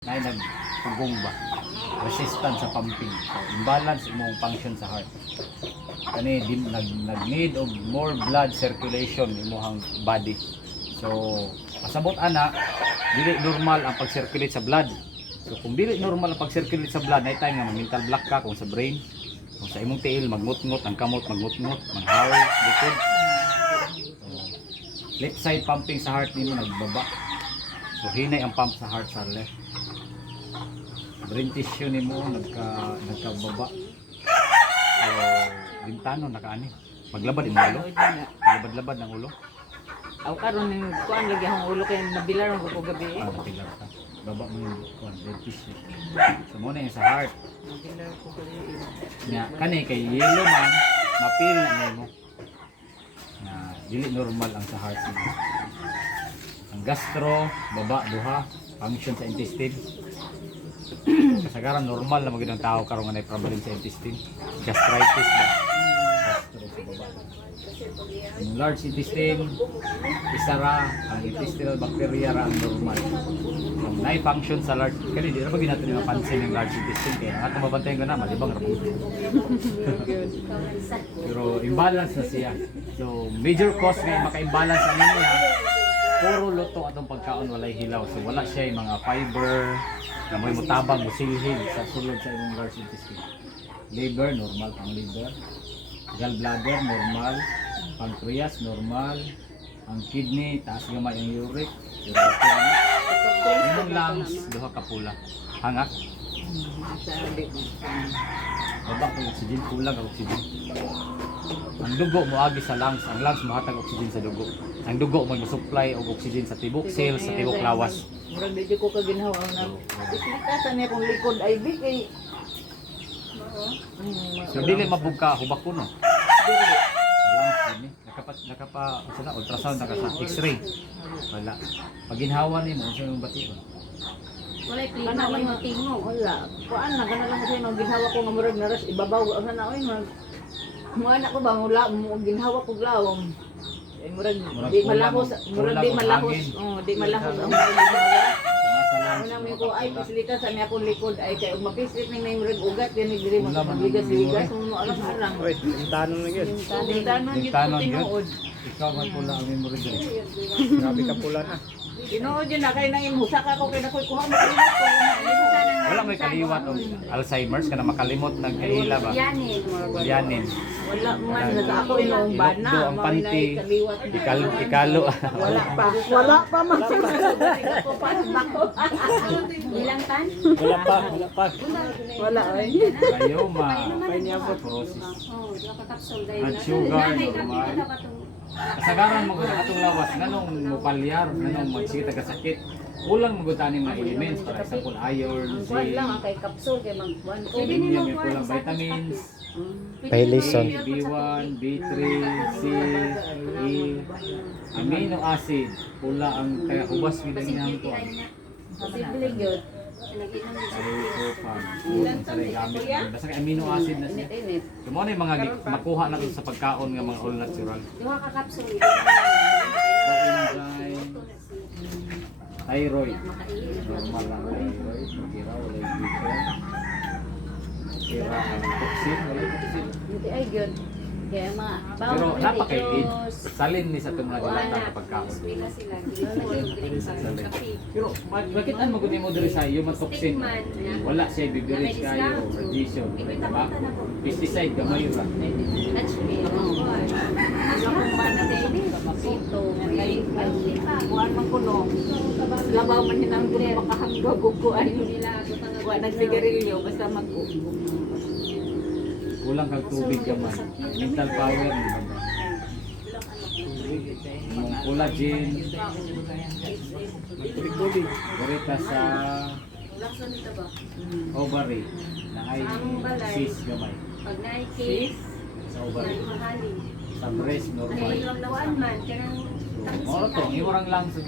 na nagtugong ba resistant sa pumping, so imbalance imong function sa heart kani nag-need of more blood circulation imong body. So pasabot ana dili normal ang pag-circulate sa blood. So kung dili normal ang pag-circulate sa blood, na time nga mental block ka kung sa brain, kung sa imong tiil magmutngot ang kamot, magmutngot manghaway likod. So, left side pumping sa heart nimo nagbaba, so hinay ang pump sa heart sa left. Brain tissue nimo nagkababa. So, bintano nakaani. Maglabad imong ulo. Labad-labad ng ulo. Aw karon ni kuan lagi ang ulo kay nabilar ang ko gabi. Napilar ka. Baba mo yung kuan, brain tissue. So, muna yung sa heart. Nabilar ko gabi. Nya kani kay yellow man, mapil na nimo. Na dili normal ang sa heart nimo. Ang gastro, baba duha, function sa intestine. Kasagaran normal na magandang tao karon nga nay problem sa intestine. Gastritis ba? Gastro sa baba. Ang large intestine, isara ang intestinal bacteria ra ang normal. Ang nay function sa large, kani di ra ba ginatin mapansin ang large intestine kaya ato mabantayan ko na malibang ra po. Pero imbalance na siya. So major cause nga maka-imbalance ani niya, puro luto atong pagkaon walay hilaw. So wala siya yung mga fiber na may mutabang musilhig sa sulod sa imong large intestine. Liver normal ang liver. Gallbladder normal. Pancreas normal. Ang kidney taas gamay ang uric. Imong lungs duha ka pula. Hangak. Baba ko oxygen, kulang ang oxygen. Ang dugo moagi sa lungs, ang lungs mohatag oxygen sa dugo. Ang dugo mag-supply og oxygen sa tibok cells, sa tibok lawas. Murag di ko ka ginhawa na. Isikatan niya kung likod ay big kay. So dili mabugka hubak kuno. Dili. Lungs din nakapa sana ultrasound naka sa x-ray. Wala. Pag ginhawa nimo unsa imong bation? Wala klima lang yung tingno. Wala. Kuan na kana lang kasi nang ginhawa ko nga murag naras ibabaw asa na oy mag. Mo anak ko ba mula mo ginhawa ko glawom. Eh murag di malahos, murag di malahos. Oh, di malahos ang mga ginhawa. Una mi ko ay pislita sa niya akong likod ay kay ug mapislit ning may murag ugat gani diri magligas-ligas mo alang-alang. Wait, tanong na yun. Tanon gyud Tanon ko gyud. tinuod. Ikaw man pula ang memory diri. Grabe ka pula na. Tinuod yun na kay nang imusa ka ko kay nakoy kuha mo ilat ko. Wala may kaliwat o Alzheimer's kana makalimot nagkaila ba? Yanin. Yanin. Wala man sa ako inom bana. Ilokdo ang panty. Kaliwat. Ikalo. Wala pa. Wala pa man. Ko pa bako. Ilang pan? Wala pa. Wala ay. Kayo ma process. Oh, dua ka capsule dahil At sugar, Nanay, normal. kapit ka to. Kasagaran mo sa atong lawas nganong mopalyar, nganong magsita ka sakit. Kulang mo gutani mga elements, for example iron, Kuan lang zinc, ang kay capsule kay magkuan ko. Pwede yung nimo may kuwan kulang sa vitamins, Pylison. B1, B3, C, E, amino acid, pula ang kaya ubas gid ang iyang ko. Posible gyud. Nag-inom din sa Sa gamit. Basta kay amino acid na siya. Init. So mo na yung mga makuha na sa pagkaon nga mga all natural. Duha ka capsule. Coenzyme, thyroid. Normal lang thyroid. Kira wala yung gluten. Kira ang toxin. Wala yung toxin. Hindi ay gyud. Kaya mga Pero bawal napaka-aid. Salin ni sa itong mga dilata na pagkaon. Sila sila. Gilala sa kape. Pero bakit ano maguni mo diri sa human toxin? Wala siya bibiris kayo, radiation, tobacco, pesticide gamay ra. Touch me. akong bana din sito may kuan man kuno labaw man hinang gud makahanggo guguan wa nagsigarilyo basta Kulang kag tubig gamay. Mental power ni ba? Yung collagen, tubig, burita sa ovary na ay cyst gamay. Pag naikis, Sa ovary. mahalin. Sa breast normal. Ay, lawaan man, kanang Moro to, iwarang lang sa